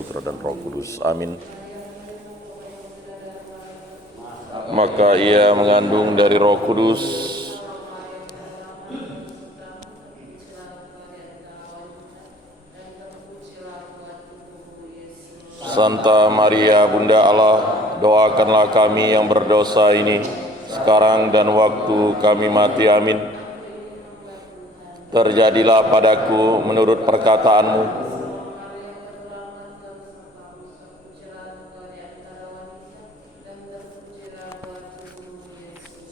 Putra, dan Roh Kudus. Amin. Maka ia mengandung dari Roh Kudus. Santa Maria Bunda Allah, doakanlah kami yang berdosa ini, sekarang dan waktu kami mati. Amin. Terjadilah padaku menurut perkataanmu.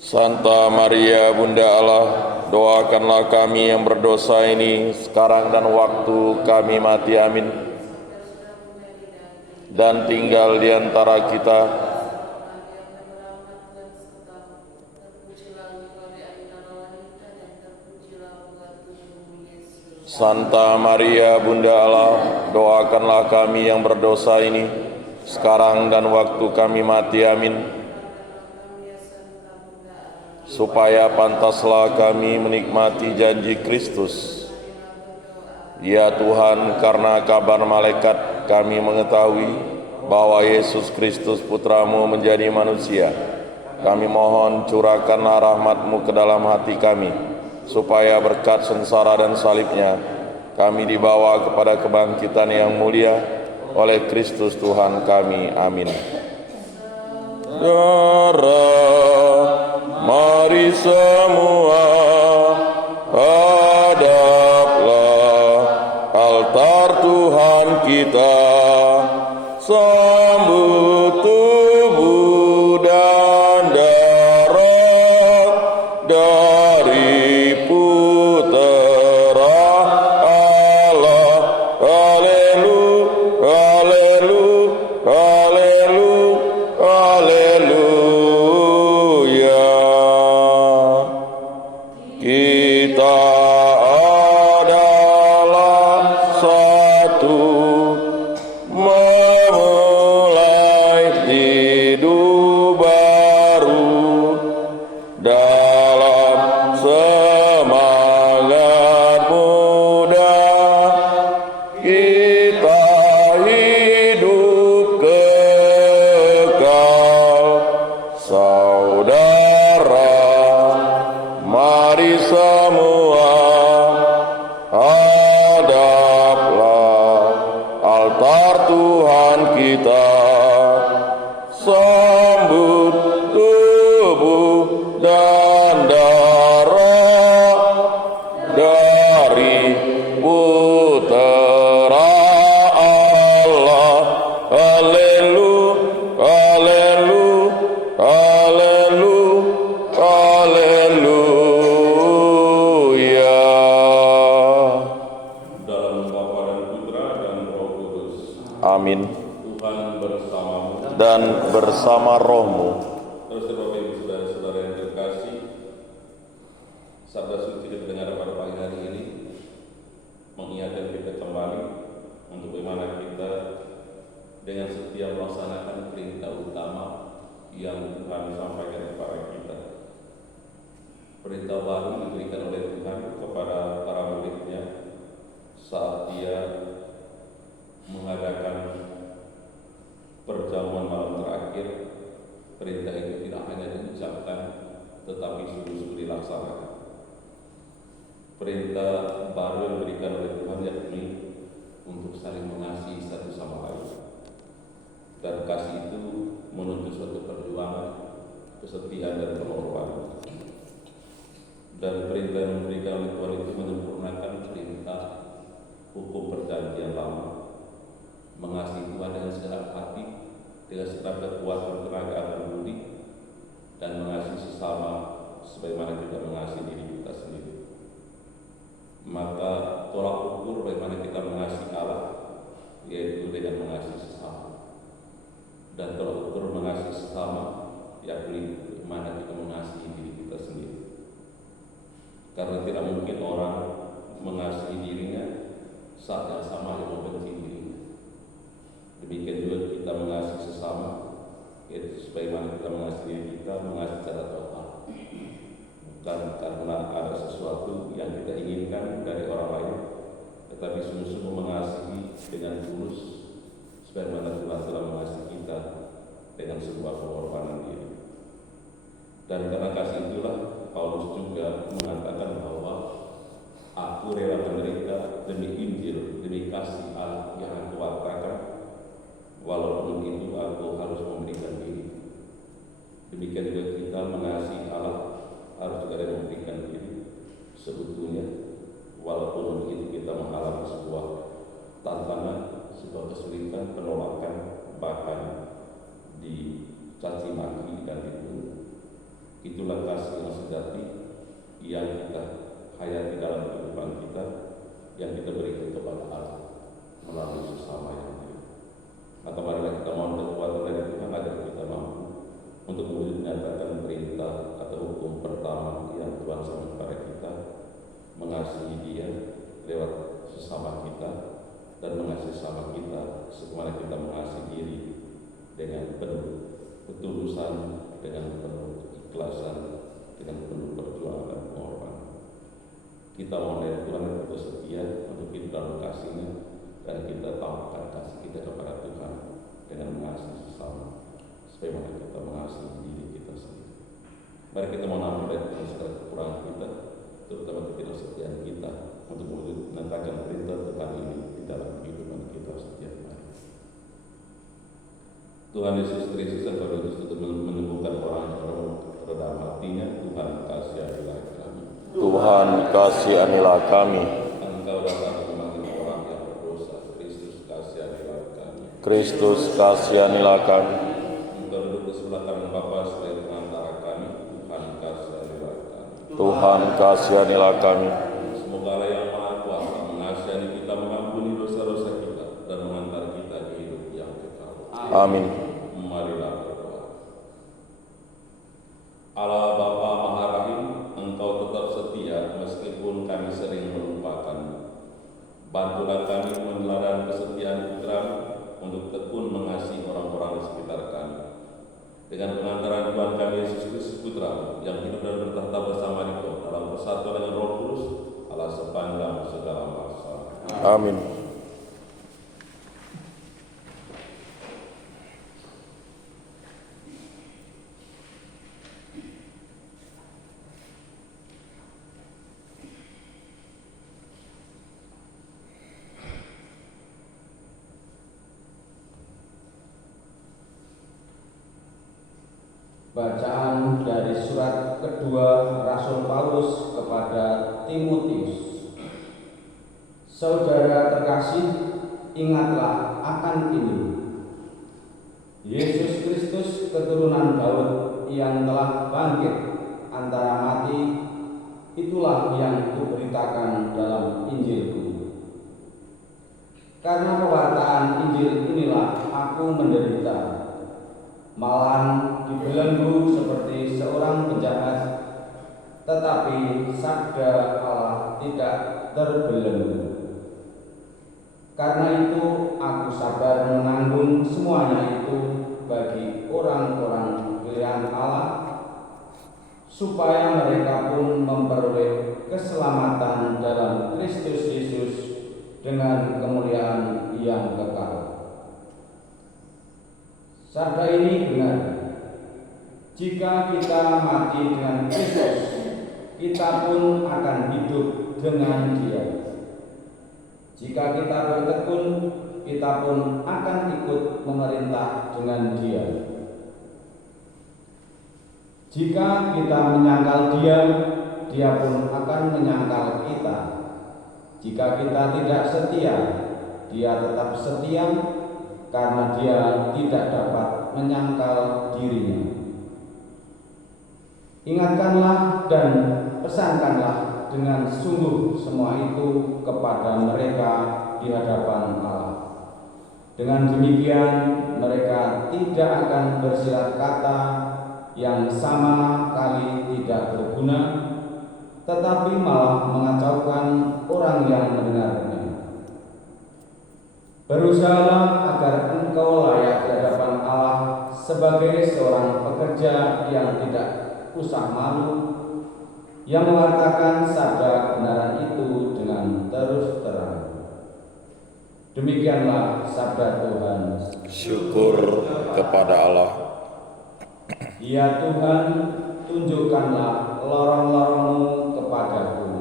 Santa Maria Bunda Allah, doakanlah kami yang berdosa ini, sekarang dan waktu kami mati. Amin. Dan tinggal di antara kita Santa Maria Bunda Allah, doakanlah kami yang berdosa ini, sekarang dan waktu kami mati. Amin. Supaya pantaslah kami menikmati janji Kristus. Ya Tuhan, karena kabar malaikat kami mengetahui bahwa Yesus Kristus Putramu menjadi manusia. Kami mohon curahkanlah rahmat-Mu ke dalam hati kami, supaya berkat sengsara dan salibnya kami dibawa kepada kebangkitan yang mulia oleh Kristus Tuhan kami. Amin. Mari semua hadaplah altar Tuhan kita, sambut tubuh dan darah dari Putera Allah. Haleluya, haleluya, haleluya, haleluya. Kita adalah satu, memulai hidup baru dalam semangat muda. Kita hidup kekal, saudara. Mari semua hadaplah altar Tuhan kita, sambut tubuh dan darah dari Putera Allah. Haleluya, haleluya, haleluya, haleluya. Dalam Bapa dan Putra dan Roh Kudus. Amin. Tuhan bersamamu. Dan bersama rohmu. Terus Bapak Ibu saudara-saudara yang terkasih, sabda suci kita dengar pada pagi hari ini mengingatkan kita kembali untuk bagaimana kita dengan setia melaksanakan perintah utama yang Tuhan sampaikan kepada kita. Perintah baru diberikan oleh Tuhan kepada para murid-Nya saat Dia mengadakan perjamuan malam terakhir. Perintah itu tidak hanya diucapkan, tetapi sungguh-sungguh dilaksanakan. Perintah baru yang diberikan oleh Tuhan yakni untuk saling mengasihi satu sama lain. Dan kasih itu menuntut suatu perjuangan, kesetiaan dan pengorbanan. Dan perintah yang diberikan oleh Tuhan itu menyempurnakan perintah hukum perjanjian lama. Mengasihi Tuhan dengan segenap hati, dengan segenap kekuatan tenaga dan budi, dan mengasihi sesama sebagaimana kita mengasihi diri kita sendiri. Maka tolak ukur bagaimana kita mengasihi Allah, yaitu dengan mengasihi sesama. Dan tolak ukur mengasihi sesama, yakni bagaimana kita mengasihi diri kita sendiri. Karena tidak mungkin orang mengasihi dirinya saat yang sama yang membenci dirinya. Demikian juga kita mengasihi sesama, yaitu sebagaimana kita mengasihi diri kita, mengasihi secara total. Bukan karena ada sesuatu yang kita inginkan dari orang lain, tetapi sungguh-sungguh mengasihi dengan tulus, sebagaimana Tuhan telah mengasihi kita dengan sebuah pengorbanan diri. Dan karena kasih itulah Paulus juga mengatakan bahwa aku rela menderita demi Injil, demi kasih Allah yang aku wartakan, walaupun itu aku harus memberikan diri. Demikian juga kita mengasihi Allah harus juga ada memberikan diri seutuhnya, walaupun untuk itu kita mengalami sebuah tantangan, sebuah kesulitan, penolakan, bahkan dicaci maki dan dibunuh. Itulah kasih yang sejati yang kita hayati dalam kehidupan kita, yang kita berikan kepada Allah melalui sesama yang lain. Maka marilah kita mohon kekuatan dari Tuhan agar kita mampu untuk menyatakan perintah atau hukum pertama yang Tuhan sampaikan kepada kita, mengasihi Dia lewat sesama kita dan mengasihi sesama kita sebagaimana kita mengasihi diri dengan penuh ketulusan, dengan penuh keikhlasan, dengan penuh perjuangan dan pengorbanan. Kita mohon dari Tuhan yang bersedia untuk hidup dalam kasih-Nya, dan kita tampakkan kasih kita kepada Tuhan dengan mengasihi sesama sebagaimana kita mengasihi diri kita sendiri. Mari kita mohon ampun dari Tuhan segala kekurangan kita, terutama ketidaksetiaan kita, untuk menegakkan perintah Tuhan ini di dalam kehidupan kita setiap hari. Tuhan Yesus Kristus yang baru untuk menemukan orang yang redam hatinya, Tuhan kasihanilah kami. Tuhan kasihanilah kami. Engkau datang memanggil orang yang berdosa, Kristus kasihanilah kami. Kristus kasihanilah kami. Engkau duduk di sebelah kanan Bapa sebagai pengantara kami, Tuhan kasihanilah kami. Tuhan kasihanilah kami. Semoga Allah yang Maha Kuasa mengasihani kita, mengampuni dosa-dosa kita, dan mengantar kita ke hidup yang kekal. Amin. Marilah berdoa. Allah Bapa Maha Rahim, Engkau tetap setia meskipun kami sering melupakan. Bantulah kami meneladani kesetiaan Putra-Mu untuk tekun mengasihi orang-orang di sekitar kami. Dengan pengantaran Tuhan kami Yesus Kristus Putra-Mu yang hidup dan bertahta bersama Engkau dalam persatuan dengan Roh Kudus, Allah sepanjang segala masa. Amin. Bacaan dari surat kedua Rasul Paulus kepada Timotius. Saudara terkasih, ingatlah akan ini. Yesus Kristus keturunan Daud yang telah bangkit antara mati, itulah yang kuberitakan dalam Injilku. Karena pewartaan Injil inilah aku menderita, malahan dibelenggu seperti seorang penjahat, tetapi sabda Allah tidak terbelenggu. Karena itu aku sabar menanggung semuanya itu bagi orang-orang pilihan Allah, supaya mereka pun memperoleh keselamatan dalam Kristus Yesus dengan kemuliaan yang kekal. Sabda ini benar. Jika kita mati dengan Kristus, kita pun akan hidup dengan Dia. Jika kita bertekun, kita pun akan ikut memerintah dengan Dia. Jika kita menyangkal Dia, Dia pun akan menyangkal kita. Jika kita tidak setia, Dia tetap setia, karena Dia tidak dapat menyangkal dirinya. Ingatkanlah dan pesankanlah dengan sungguh semua itu kepada mereka di hadapan Allah. Dengan demikian mereka tidak akan bersilat kata yang sama kali tidak berguna, tetapi malah mengacaukan orang yang mendengarnya. Berusahalah agar engkau layak di hadapan Allah sebagai seorang pekerja yang tidak usah malu, yang mengatakan sabda kebenaran itu dengan terus terang. Demikianlah sabda Tuhan. Syukur kepada Allah. Ya Tuhan, tunjukkanlah lorong-lorong-Mu kepadaku.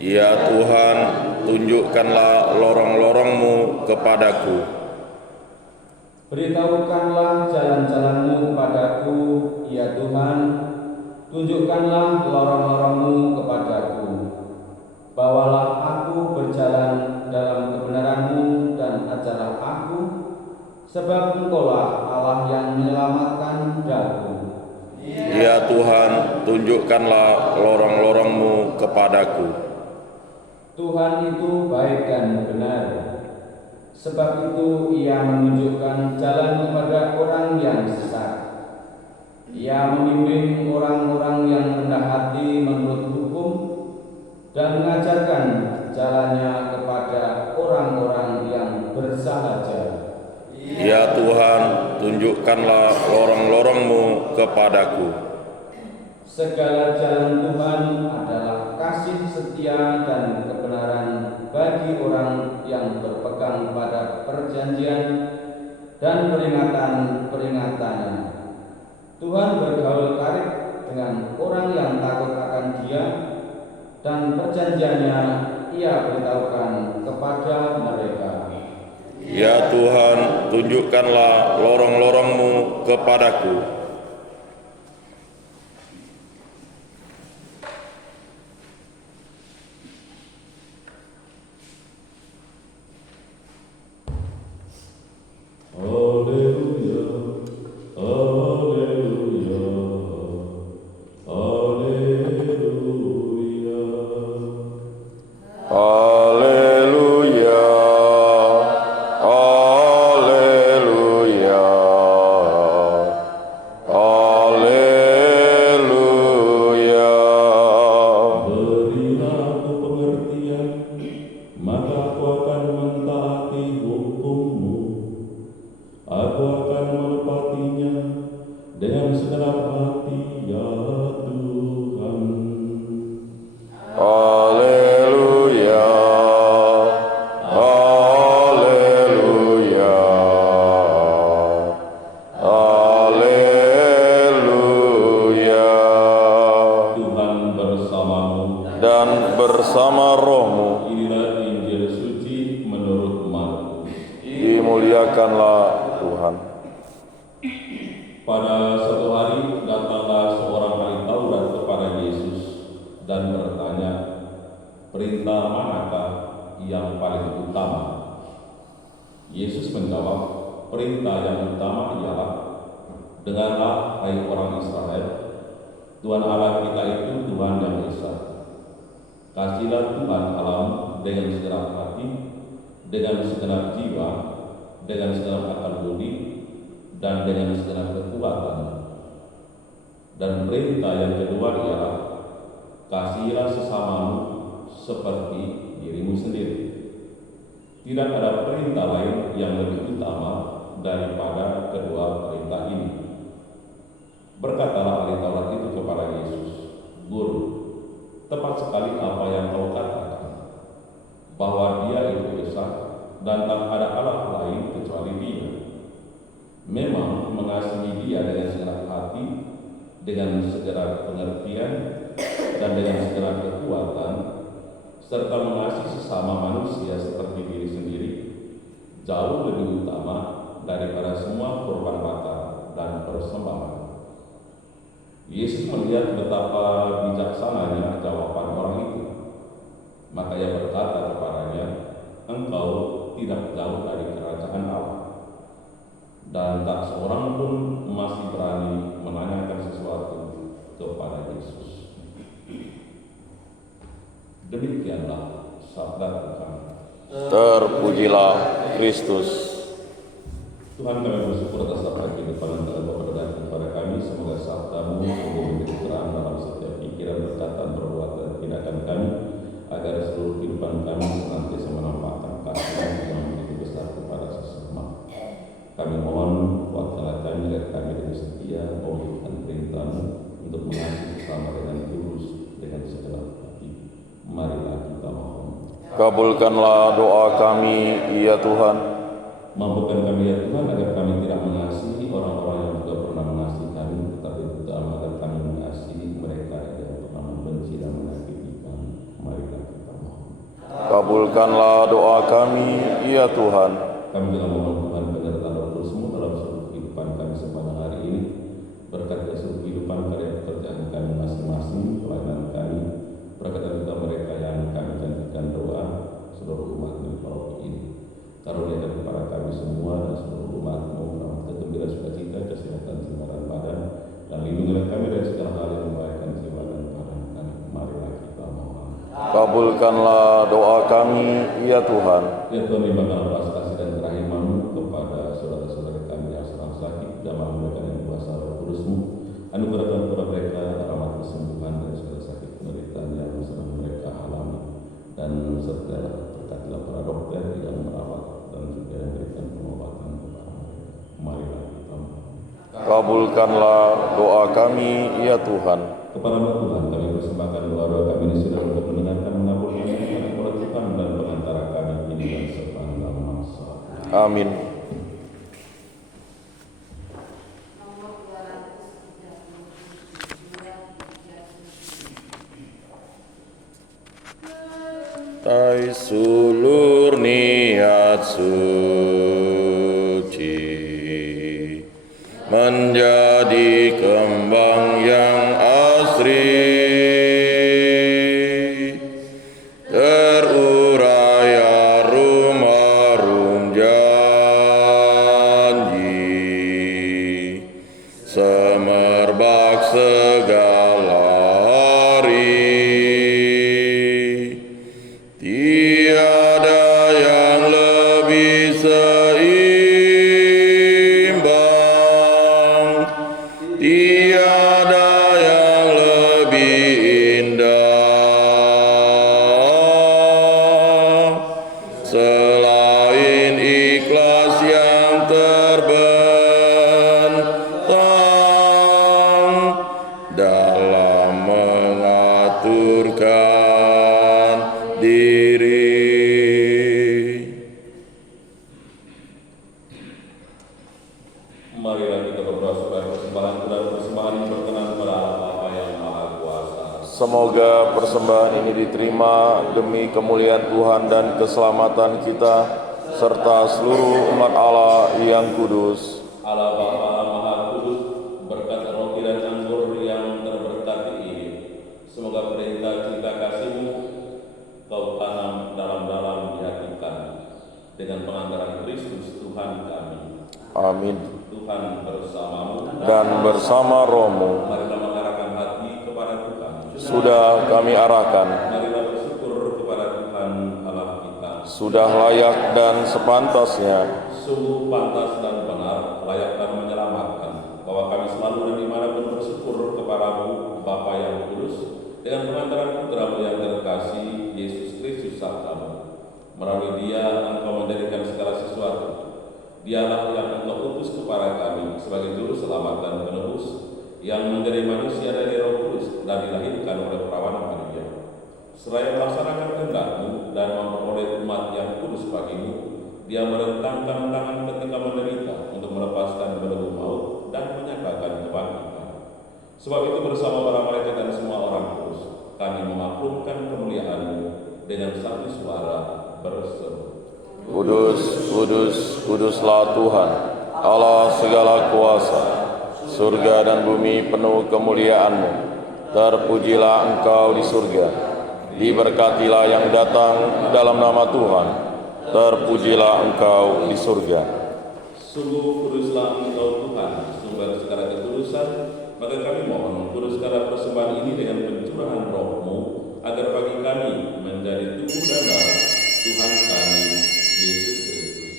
Ya Tuhan, tunjukkanlah lorong-lorong-Mu kepadaku. Beritahukanlah jalan-jalan-Mu kepadaku, ya Tuhan, tunjukkanlah lorong-lorong-Mu kepadaku. Bawalah aku berjalan dalam kebenaran-Mu dan ajarlah aku, sebab Engkaulah Allah yang menyelamatkan daku. Ya Tuhan, tunjukkanlah lorong-lorong-Mu kepadaku. Tuhan itu baik dan benar, sebab itu Ia menunjukkan jalan kepada orang yang sesat. Ia membimbing orang-orang yang rendah hati menurut hukum dan mengajarkan jalannya kepada orang-orang yang bersahaja. Ya Tuhan, tunjukkanlah lorong-lorong-Mu kepadaku. Segala jalan Tuhan adalah kasih setia dan kebenaran bagi orang yang berpegang pada perjanjian dan peringatan-peringatannya. Tuhan bergaul karib dengan orang yang takut akan Dia, dan perjanjiannya Ia beritahukan kepada mereka. Ya Tuhan, tunjukkanlah lorong-lorong-Mu kepadaku. Haleluya, haleluya, haleluya. Haleluya, haleluya, haleluya. Berilah aku pengertian, maka aku akan mentaati hukum-Mu. Aku akan menepatinya dengan segenap hati, ya Tuhan. Haleluya, haleluya, haleluya. Tuhan bersamamu. Dan bersama rohmu, Inilah Injil suci menurut Markus. dimuliakanlah Tuhan. Pada suatu hari datanglah seorang ahli Taurat kepada Yesus dan bertanya, perintah manakah yang paling utama? Yesus menjawab, perintah yang utama ialah, dengarlah hai orang Israel, Tuhan Allah kita itu Tuhan yang esa. Kasihlah Tuhan Allahmu dengan segenap hati, dengan segenap jiwa, dengan segenap akal budi, dan dengan segenap kekuatan. Dan perintah yang kedua ialah, kasihilah sesamamu seperti dirimu sendiri. Tidak ada perintah lain yang lebih utama daripada kedua perintah ini. Berkatalah ahli Taurat itu kepada Yesus, Guru, tepat sekali apa yang kau katakan, bahwa Dia itu esa dan tak ada Allah lain kecuali Dia. Memang mengasihi Dia dengan segenap hati, dengan segenap pengertian, dan dengan segenap kekuatan, serta mengasihi sesama manusia seperti diri sendiri, jauh lebih utama daripada semua korban bakar dan persembahan. Yesus melihat betapa bijaksananya jawaban orang itu. Maka Ia berkata kepadanya, engkau tidak jauh dari kerajaan Allah. Dan tak seorang pun masih berani menanyakan sesuatu kepada Yesus. Demikianlah sabda Tuhan. Terpujilah Kristus. Tuhan, kami bersyukur atas sabda kehidupan dalam keberadaan kepada kami. Semoga sabda-Mu menjadi terang dalam setiap pikiran, perkataan, perbuatan, tindakan kami, agar seluruh kehidupan kami senantiasa menampakkan kasih-Mu yang begitu besar kepada sesama. Kami mohon kuatkanlah kami agar kami lebih setia mewujudkan perintah-Mu untuk mengasihi sesama dengan tulus, dengan segenap hati. Marilah kita mohon. Kabulkanlah doa kami, ya Tuhan. Mampukan kami ya Tuhan agar kami tidak mengasihi orang-orang yang juga pernah mengasihi kami, tetapi terutama agar kami mengasihi mereka yang pernah membenci dan menyakiti kami. Marilah kita mohon. Kabulkanlah doa kami, ya Tuhan. Kami juga mohon Tuhan penyertaan Roh Kudus-Mu dalam seluruh kehidupan kami sepanjang hari ini. Berkati seluruh kehidupan karya pekerjaan kami masing-masing, pelayanan kami. Berkati juga mereka yang kami janjikan doa, seluruh umat-Mu di paroki ini. Karuniakan kepada kami semua dan seluruh umat-Mu rahmat kegembiraan sukacita, kesehatan jiwa dan badan, dan lindungilah kami dari segala hal yang membahayakan jiwa dan badan kami. Marilah kita mohon. Kabulkanlah doa kami, ya Tuhan. Ya Tuhan, limpahkanlah belas kasih dan kerahiman-Mu kepada saudara-saudara kami yang sedang sakit, jamah mereka yang kuasa Roh Kudus-Mu. Anugerahkan kepada mereka rahmat kesembuhan dari segala sakit penderitaan yang sedang mereka alami, dan serta berkatilah para dokter yang merawat dan juga yang memberikan pengobatan kepada mereka. Marilah kita mohon. Kabulkanlah doa kami, ya Tuhan. Kepada Tuhan kami persembahkan doa-doa kami ini sudah untuk mendengarkan, mengabulkan kepada Tuhan dan pengantara kami ini dan sepanjang masa. Amin. Tai sulur niat suci menjadi kembang yang asri, terurai harum janji, semerbak segala hari. Tiada yang lebih seimbang, tiada yang lebih indah, selain ikhlas yang terbentang dalam mengaturkan diri. Marilah kita berdoa supaya persembahan dan persembahan yang berkenan kepada Allah Bapa yang Maha Kuasa. Semoga persembahan ini diterima demi kemuliaan Tuhan dan keselamatan kita, serta seluruh umat Allah yang kudus. Allah Bapa Maha Kudus, berkat roti dan anggur yang terberkati ini, semoga perintah cinta kasih-Mu Kau tanam dalam-dalam di hati kami, dengan pengantaran Kristus Tuhan kami. Amin. Tuhan bersamamu Dan bersama rohmu marilah mengarahkan hati kepada Tuhan. sudah kami arahkan, Marilah bersyukur kepada Tuhan Allah kita. sudah layak dan sepantasnya. Sungguh pantas dan benar, layak dan menyelamatkan, bahwa kami selalu dan dimanapun bersyukur kepada-Mu Bapa yang kudus, dengan pengantaran Putra-Mu yang terkasih, Yesus Kristus Sabda-Mu. Melalui Dia Engkau menjadikan segala sesuatu. Dialah yang Engkau utus kepada kami sebagai juru selamat dan penebus, yang menjadi manusia dari Roh Kudus dan dilahirkan oleh perawan Maria. Seraya melaksanakan kehendak-Mu dan memperoleh umat yang kudus bagi-Mu, Dia merentangkan tangan ketika menderita untuk melepaskan belenggu maut dan menyatakan kebangkitan. Sebab itu bersama para malaikat dan semua orang kudus, kami memaklumkan kemuliaan-Mu dengan satu suara berseru. Kudus, kudus, kuduslah Tuhan, Allah segala kuasa. Surga dan bumi penuh kemuliaan-Mu. Terpujilah Engkau di surga. Diberkatilah yang datang dalam nama Tuhan. Terpujilah Engkau di surga. Sungguh kuduslah Engkau Tuhan, sumber segala kekudusan. Maka kami mohon kuduskanlah persembahan ini dengan pencurahan Roh-Mu, agar bagi kami menjadi tubuh dan darah Tuhan kami Yesus Kristus.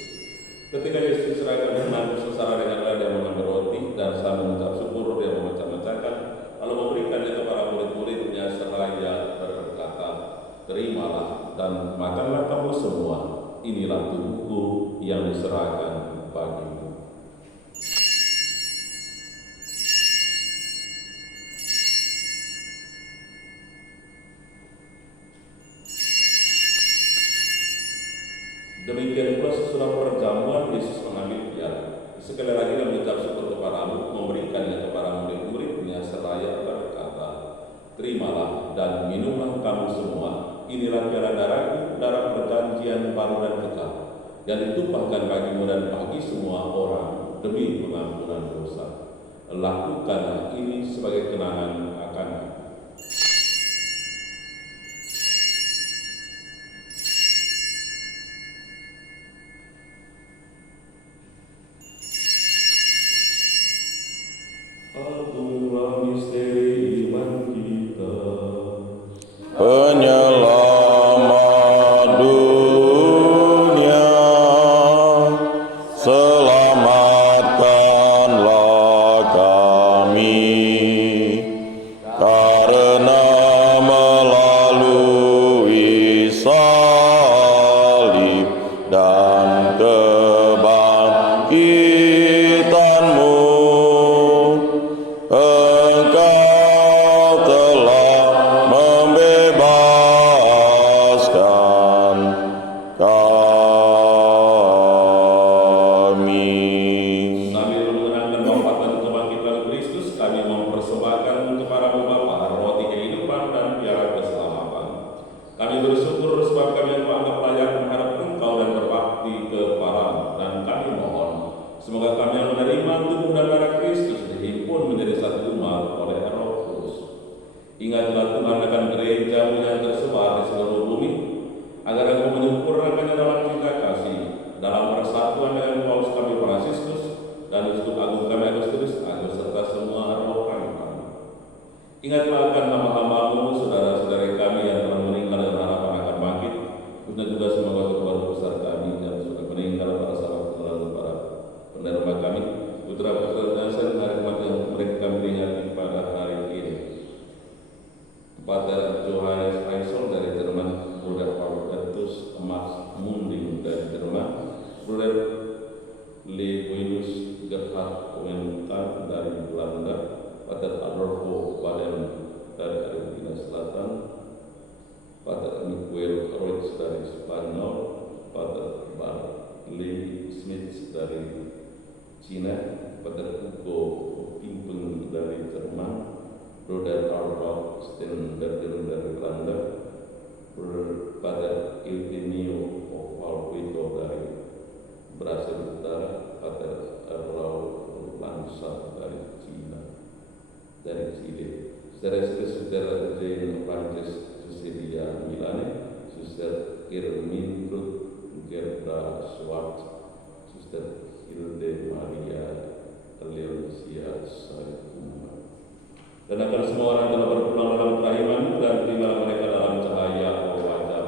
Ketika Yesus diserahkan dan menanggung sengsara dengan Dia mengambil roti dan sambil mengucap syukur Dia memecah-mecahkan, lalu memberikannya kepada murid-muridnya seraya berkata, "Terimalah dan makanlah kamu semua, inilah tubuhku yang diserahkan bagimu." Demikian pula sesudah perjamuan Yesus mengambil piala. Sekali lagi dia mengucap syukur kepadamu, memberikannya kepada murid-muridnya seraya berkata, terimalah dan minumlah kamu semua. Inilah piala darahku, darah perjanjian baru dan kekal, yang ditumpahkan bagimu dan bagi semua orang demi pengampunan dosa. Lakukanlah ini sebagai kenangan akanku. Agunglah misteri iman kita. Penyelamat dunia, selamatkanlah kami, karena melalui salib dan kebangkitan-Mu, Engkau telah membebaskan kami. Sambil mengenangkan wafat dan kebangkitan Kristus, kami mempersembahkan kepadamu Bapa roti kehidupan dan piala keselamatan. Kami bersyukur sebab kami menganggap layak menghadap Engkau dan berbakti kepadamu, dan kami mohon semoga kami yang menerima tubuh dan darah Kristus dihimpun menjadi satu umat oleh Roh Kudus. Ingatlah Tuhan akan gereja-Mu yang tersebar di seluruh bumi, agar Engkau menyempurnakannya dalam cinta kasih, dalam persatuan dengan Paus kami Fransiskus dan Uskup Agung kami Agustinus Agus serta semua roh kami. Ingatlah akan hamba-hamba-Mu, saudara-saudari kami yang telah meninggal dengan harapan akan bangkit, dan juga semoga keluarga besar kami yang sudah meninggal pada saat lalu para penerima kami, putra-putra dan harapan yang mereka kami peringati pada hari ini. Pater Johannes Aisol dari Jerman, Bruder Albertus Max Munding dari Jerman, Bruder Leguinus Gerhard Wentan dari Belanda, Pater Adolfo Baden dari Argentina Selatan, Pater Miguel Roig dari Spanyol, Pater Barley Smith dari Cina, Pater Hugo Pimpeng dari Jerman, Bruder Albert Stenbergen dari Belanda, Bruder Pater Eugenio Valvito dari Brasil Utara, Pater Raul Lansa dari Cina, dari Chile, Saudara-saudara Jane Francis Cecilia Milane, Suster Irmin Ruth Gerda Schwartz, Suster Hilde Maria Leoncia Saikuma. Dan akan semua orang telah berpulang dalam kerahiman dan terimalah mereka dalam cahaya wajah.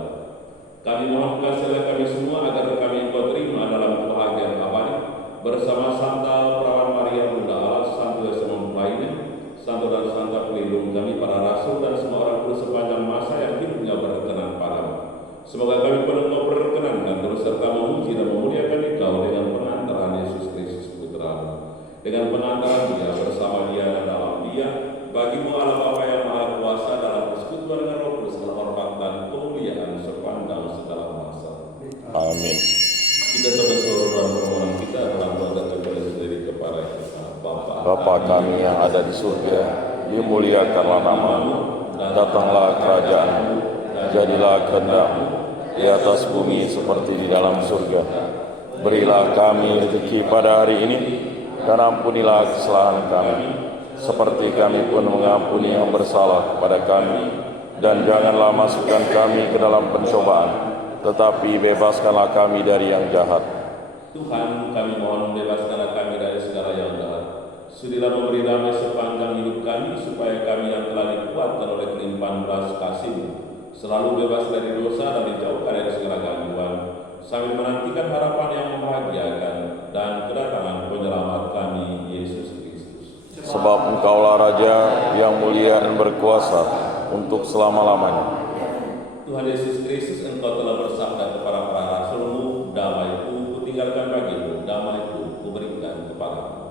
Kami mohon kasihlah kami semua agar kami Engkau terima dalam kebahagiaan abadi bersama Santa Perawan Maria Bunda Allah, Santo Yesus mempelainya, Santo dan Santa pelindung kami para rasul dan semua orang kudus sepanjang masa yang hidupnya berkenan padamu. Semoga kami pun Engkau berkenan dan terus serta memuji dan memuliakan Engkau dengan pengantaran Yesus Kristus Putra-Mu, dengan pengantaran Dia bersama Dia dan dalam Dia. Bagimu Allah Bapa yang Maha Kuasa dalam persekutuan dengan Roh Kudus, hormat dan kemuliaan sepanjang segala masa. Amin. Kita berdoa dan permohonan kita dalam doa kepada sendiri kepada kita. Bapa kami yang ada di surga, dimuliakanlah nama-Mu, datanglah kerajaan-Mu, jadilah kehendak-Mu di atas bumi seperti di dalam surga. Berilah kami rezeki pada hari ini, dan ampunilah kesalahan kami, seperti kami pun mengampuni yang bersalah kepada kami, dan janganlah masukkan kami ke dalam pencobaan, tetapi bebaskanlah kami dari yang jahat. Tuhan, kami mohon bebaskanlah kami dari segala yang jahat. Sudilah memberi damai sepanjang hidup kami, supaya kami yang telah dikuatkan oleh kelimpahan belas kasih-Mu selalu bebas dari dosa dan dijauhkan dari segala gangguan, sambil menantikan harapan yang membahagiakan dan kedatangan penyelamat kami, Yesus Kristus. Sebab Engkaulah Raja yang mulia dan berkuasa untuk selama-lamanya. Tuhan Yesus Kristus, Engkau telah bersabda kepada para rasul-Mu, damai-Ku kutinggalkan bagimu, damai-Ku kuberikan kepadamu.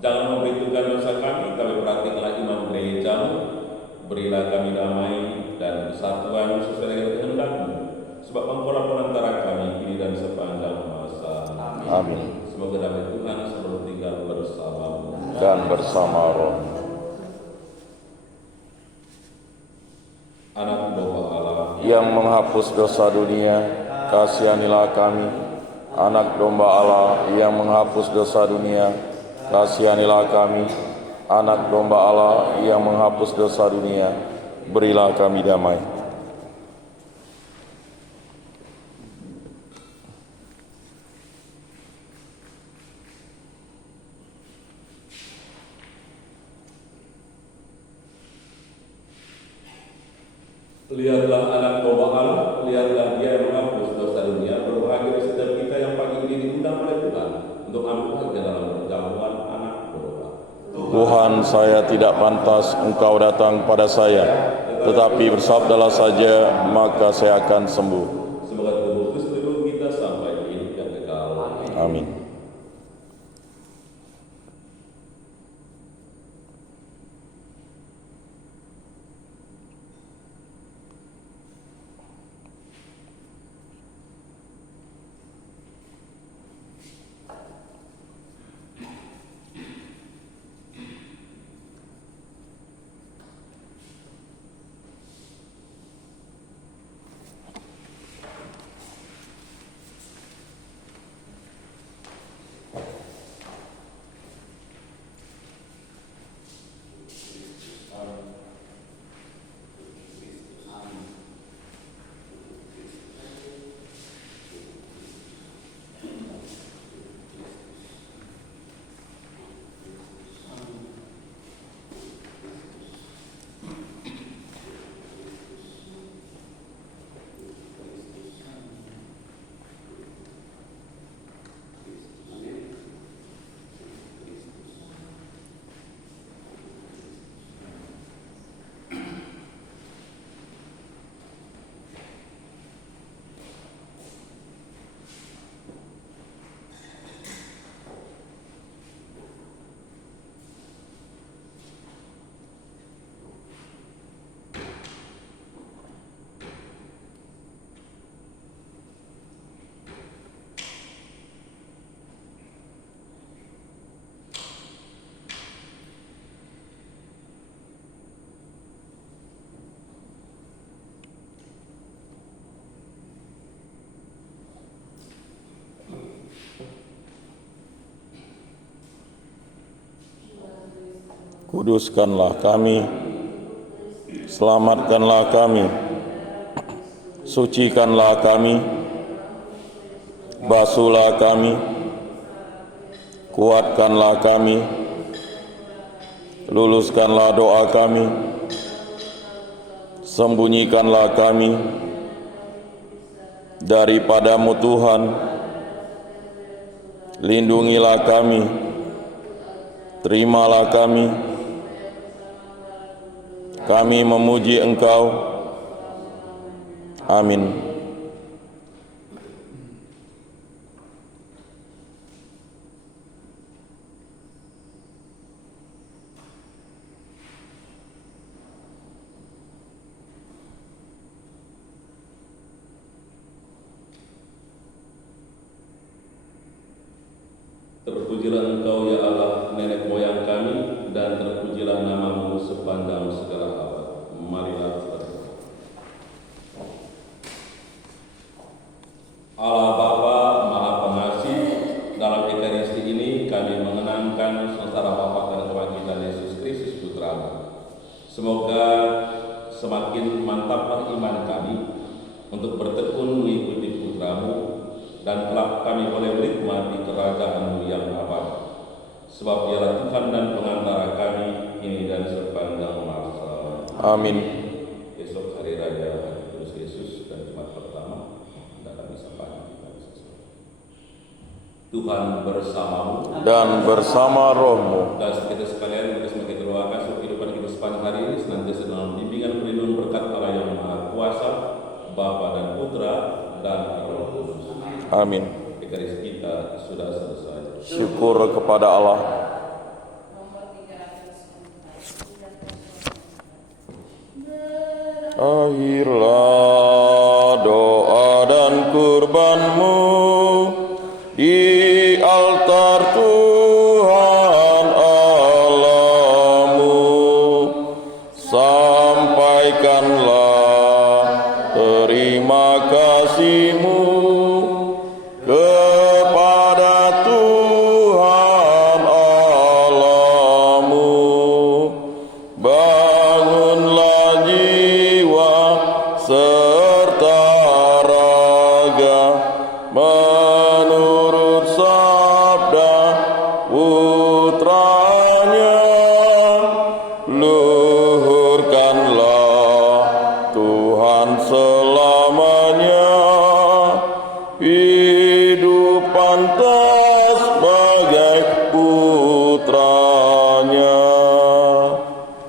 Jangan memperhitungkan dosa kami perhatikanlah iman gereja-Mu. Berilah kami damai dan kesatuan sesuai dengan kehendak-Mu, sebab Engkau antara kami kini dan sepanjang masa. Amin. Semoga damai Tuhan selalu tinggal bersamamu Dan bersama roh. Anak domba Allah Yang menghapus dosa dunia, kasihanilah kami. Anak domba Allah yang menghapus dosa dunia, kasihanilah kami. Anak domba Allah yang menghapus dosa dunia, berilah kami damai. Lihatlah anak domba Allah, lihatlah Dia yang menghapus dosa dunia. Berbahagia setiap kita yang pagi ini diundang oleh Tuhan untuk ambil bagian dalam perjamuan anak domba. Tuhan, saya tidak pantas Engkau datang pada saya, tetapi bersabdalah saja, maka saya akan sembuh. Semoga tubuh Kristus kita sampai ke hidup yang kekal. Amin. Kuduskanlah kami, selamatkanlah kami, sucikanlah kami, basuhlah kami, kuatkanlah kami, luluskanlah doa kami, sembunyikanlah kami daripadamu Tuhan, lindungilah kami, terimalah kami memuji Engkau. Amin. Terpujilah Engkau ya Allah, nenek moyang kami, dan terpujilah namamu sepanjang segala abad. Marilah berdoa. Allah Bapa Maha Pengasih, dalam Ekaristi ini kami mengenangkan sengsara wafat dan kebangkitan Yesus Kristus Putra-Mu. Semoga semakin mantaplah iman kami untuk bertekun mengikuti Putra-Mu, dan kelak kami boleh menikmati kerajaan-Mu yang abadi. Sebab Dialah Tuhan dan pengantara kami kini dan sepanjang masa. Amin. Besok hari raya Hari Kudus Yesus dan Jumat pertama dalam misa pagi kita bisa selesai. Tuhan bersamamu Dan bersama rohmu. dan kita sekalian kita semakin doakan supaya kehidupan kita sepanjang hari ini senantiasa dalam bimbingan perlindungan berkat Allah yang Maha Kuasa, Bapa dan Putra dan Roh Kudus. Amin. Ekaristi kita sudah selesai. Syukur kepada Allah. Akhirlah doa sampaikanlah terima kasih-Mu kepada Tuhan Allah-Mu. Bangunlah jiwa serta raga menurut sabda putranya. Luhurkanlah Tuhan selalu